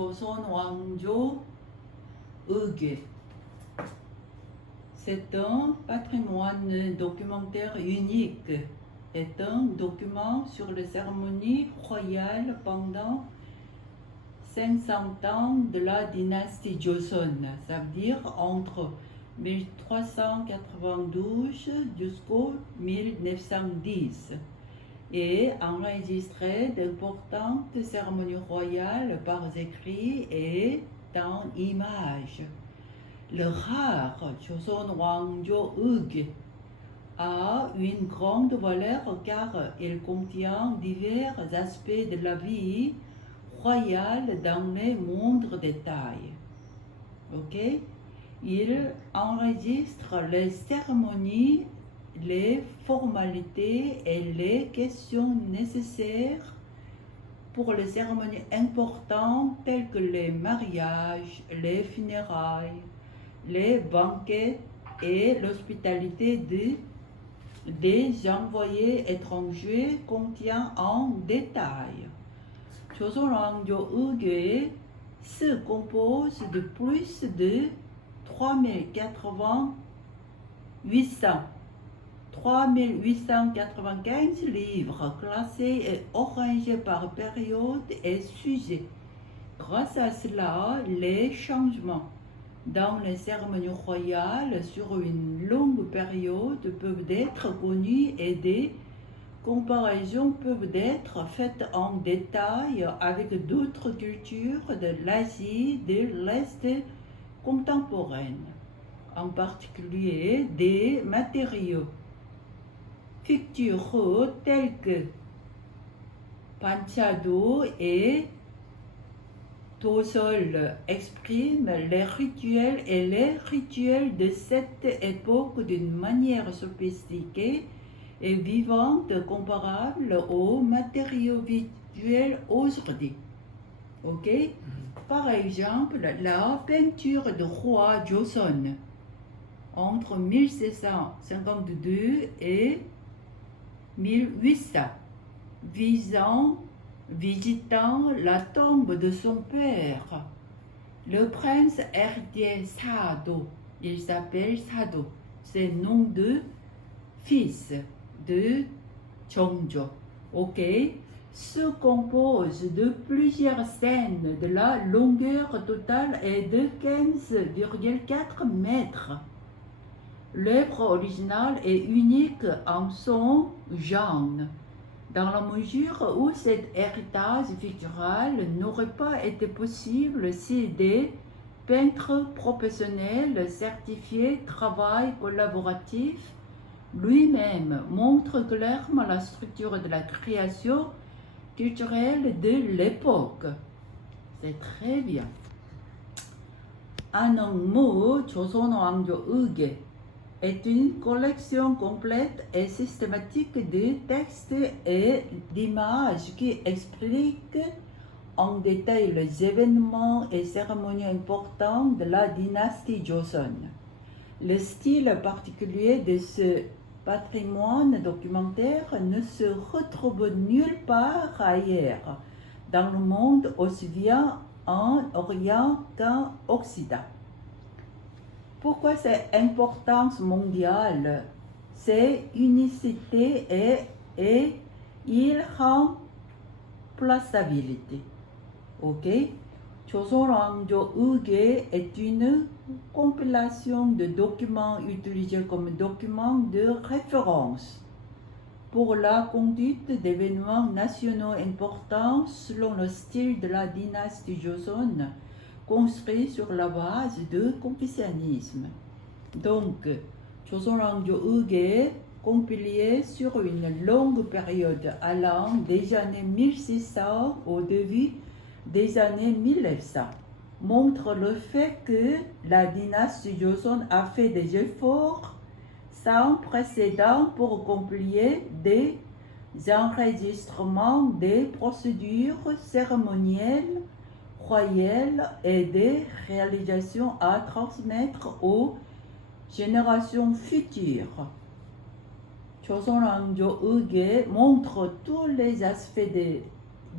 조선 왕조 의궤. C'est un patrimoine documentaire unique. C'est un document sur les cérémonies royales pendant 500 ans de la dynastie Joseon. Ça veut dire entre 1392 jusqu'au 1910. Et enregistré d'importantes cérémonies royales par écrit et dans images. Le rare Joseon Wangjo Eug a une grande valeur car il contient divers aspects de la vie royale dans les moindres détails. Ok? Il enregistre les cérémonies, les formalités et les questions nécessaires pour les cérémonies importantes telles que les mariages, les funérailles, les banquets et l'hospitalité des envoyés étrangers contient en détail. Joseon Wangjo Eugye se compose de plus de 3895 livres classés et orangés par période et sujet. Grâce à cela, les changements dans les cérémonies royales sur une longue période peuvent être connus et des comparaisons peuvent être faites en détail avec d'autres cultures de l'Asie de l'Est contemporaine, en particulier des matériaux fictureux tels que Panchado et Tosol expriment les rituels et les rituels de cette époque d'une manière sophistiquée et vivante comparable aux matériaux visuels aujourd'hui. Ok? Par exemple, la peinture de roi Joseon entre 1752 et 1800, visitant la tombe de son père, le prince héritier Sado. Il s'appelle Sado, c'est le nom de fils de Jeongjo. Ok? Se compose de plusieurs scènes de la longueur totale est de 15,4 mètres. L'œuvre originale est unique en son genre, dans la mesure où cet héritage pictural n'aurait pas été possible si des peintres professionnels certifiés travaillent collaboratif. Lui-même montre clairement la structure de la création culturelle de l'époque. C'est très bien. En un mot, Joseon Wangjo Eugye est une collection complète et systématique de textes et d'images qui expliquent en détail les événements et cérémonies importants de la dynastie Joseon. Le style particulier de ce patrimoine documentaire ne se retrouve nulle part ailleurs dans le monde, aussi bien en Orient qu'en Occident. Pourquoi cette importance mondiale? C'est unicité et irremplaçabilité. Ok? Joseon Wangjo Eugye est une compilation de documents utilisés comme documents de référence pour la conduite d'événements nationaux importants selon le style de la dynastie Joseon, construit sur la base du confucianisme. Donc, Joseon Wangjo Eugye, compilé sur une longue période allant des années 1600 au début des années 1900, montre le fait que la dynastie Joseon a fait des efforts sans précédent pour compiler des enregistrements des procédures cérémonielles royales et des réalisations à transmettre aux générations futures. Joseon Wangjo Eugye montre tous les aspects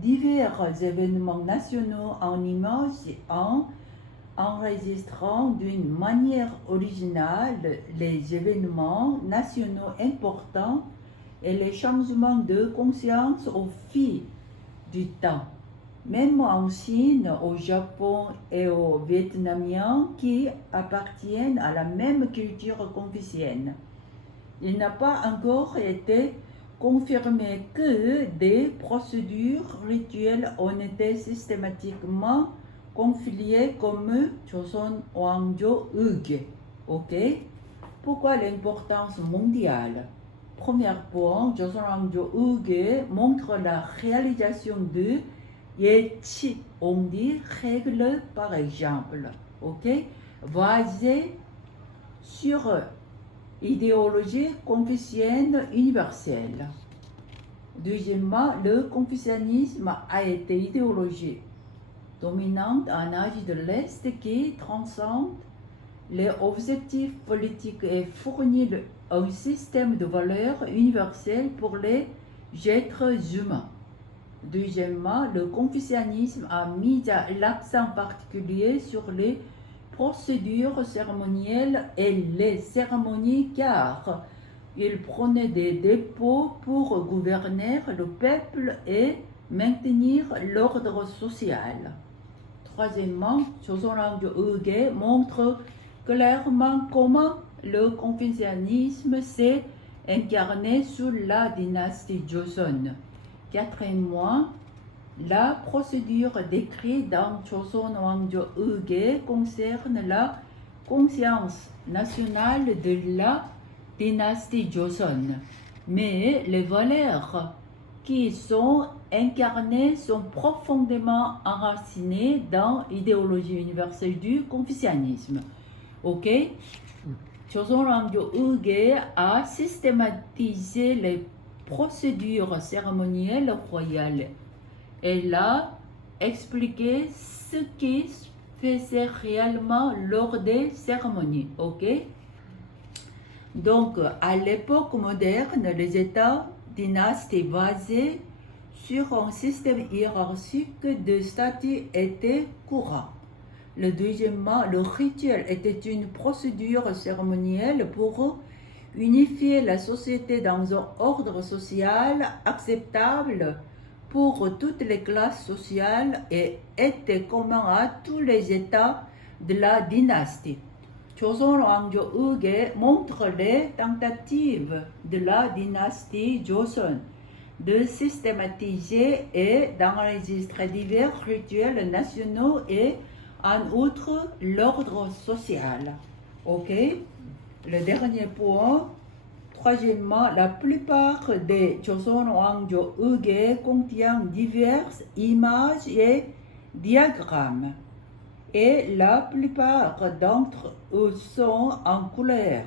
divers événements nationaux en images en enregistrant d'une manière originale les événements nationaux importants et les changements de conscience au fil du temps. Même en Chine, au Japon et aux Vietnamiens qui appartiennent à la même culture confucienne, il n'a pas encore été confirmé que des procédures rituelles ont été systématiquement confiliées comme Joseon Wangjo Euge. Ok? Pourquoi l'importance mondiale? Premier point, Joseon Wangjo Euge montre la réalisation de Yechi, on dit règle par exemple. Ok? Basée sur idéologie confucienne universelle. Deuxièmement, le confucianisme a été idéologie dominante en Asie de l'Est qui transcende les objectifs politiques et fournit un système de valeurs universelles pour les êtres humains. Deuxièmement, le confucianisme a mis l'accent particulier sur les procédures cérémonielles et les cérémonies car il prenait des dépôts pour gouverner le peuple et maintenir l'ordre social. Troisièmement, Joseon Wangjo Euge montre clairement comment le confucianisme s'est incarné sous la dynastie Joseon. Quatrièmement, la procédure décrite dans Joseon Wangjo Euge concerne la conscience nationale de la dynastie Joseon, mais les valeurs qui sont incarnées sont profondément enracinées dans l'idéologie universelle du confucianisme. Ok? Joseon Wangjo Euge a systématisé les procédures cérémonielles royales. Elle a expliqué ce qui se faisait réellement lors des cérémonies. Ok? Donc, à l'époque moderne, les États dynasties basés sur un système hiérarchique de statuts étaient courants. Le deuxièmement, le rituel était une procédure cérémonielle pour unifier la société dans un ordre social acceptable pour toutes les classes sociales et était commun à tous les États de la dynastie. Joseon Wangjo Euge montre les tentatives de la dynastie Joseon de systématiser et d'enregistrer divers rituels nationaux et en outre l'ordre social. Ok? Le dernier point. Troisièmement, la plupart des Joseon Wangjo Euge contiennent diverses images et diagrammes, et la plupart d'entre eux sont en couleur.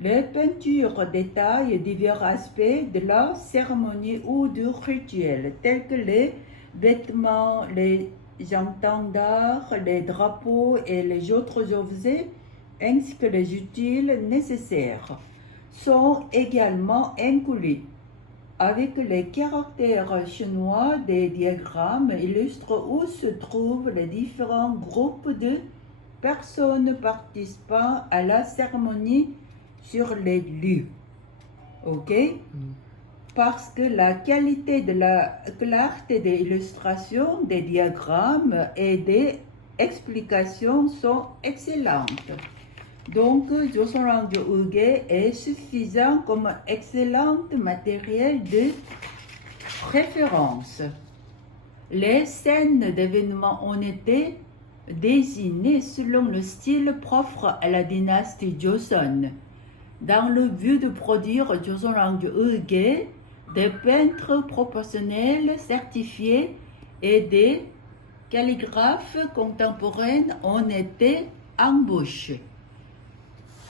Les peintures détaillent divers aspects de la cérémonie ou du rituel, tels que les vêtements, les étendards, les drapeaux et les autres objets, ainsi que les ustensiles nécessaires, sont également inclus. Avec les caractères chinois des diagrammes illustrent où se trouvent les différents groupes de personnes participant à la cérémonie sur les lieux. Ok? Parce que la qualité de la clarté des illustrations, des diagrammes et des explications sont excellentes. Donc, Joseon Wangjo Euge est suffisant comme excellent matériel de référence. Les scènes d'événements ont été désignées selon le style propre à la dynastie Joseon, dans le but de produire Joseon Wangjo Euge des peintres professionnels certifiés et des calligraphes contemporains ont été embauchés.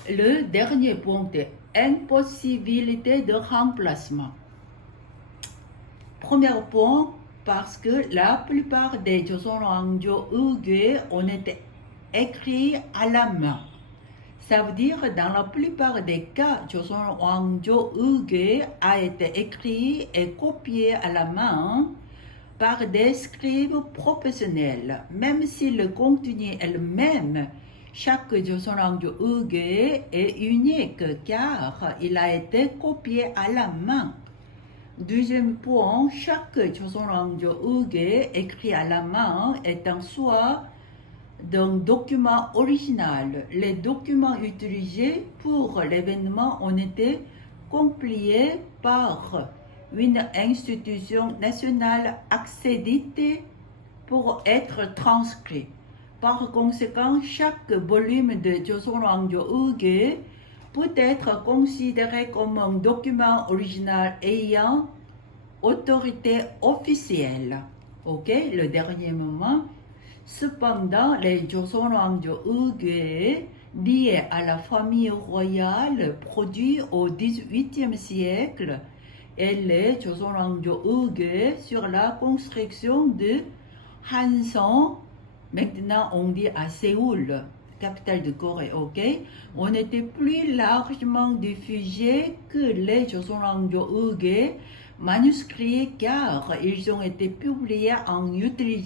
Le dernier point est impossibilité de remplacement. Premier point, parce que la plupart des Joseon Wangjo Euge ont été écrits à la main. Ça veut dire dans la plupart des cas, Joseon Wangjo Euge a été écrit et copié à la main par des scribes professionnels, même si le contenu est le même. Chaque Joseonrangjo Euge est unique car il a été copié à la main. Deuxième point, chaque Joseonrangjo Euge écrit à la main est en soi d'un document original. Les documents utilisés pour l'événement ont été compilés par une institution nationale accréditée pour être transcrits. Par conséquent, chaque volume de Joseonrangjo Euge peut être considéré comme un document original ayant autorité officielle. Ok, le dernier moment. Cependant, les Joseonrangjo Euge liés à la famille royale produits au XVIIIe siècle et les Joseonrangjo Euge sur la construction de Hanson, maintenant on dit à Séoul, capitale de Corée, ok, ont été plus largement diffusés que les Joseonrangjo Euge manuscrits car ils ont été publiés en utilisant